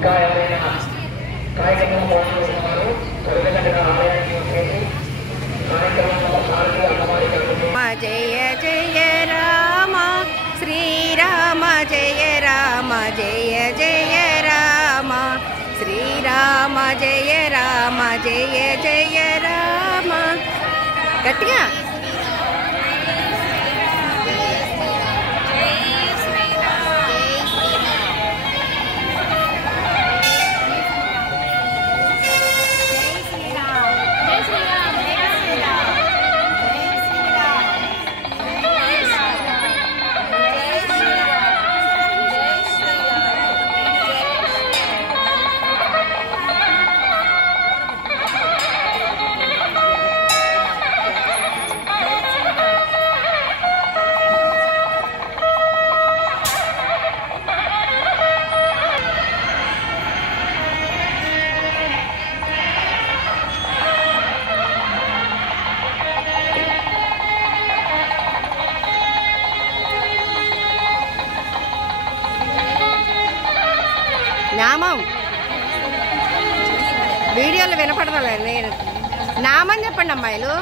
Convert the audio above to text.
ఇంకా ఎవరైనా కార్యక్రమం పాల్గొంటున్నారు త్వరగా ఆలయానికి వచ్చేసి కార్యక్రమంలో భారతీయ అమ్మవారి జయ జయ రామ శ్రీరామ జయ రామ జయ జయ రామ శ్రీరామ జయ రామ జయ జయ రామ గట్టిగా నామం వీడియోలో వినపడదా? నామని చెప్పండి అమ్మాయిలు.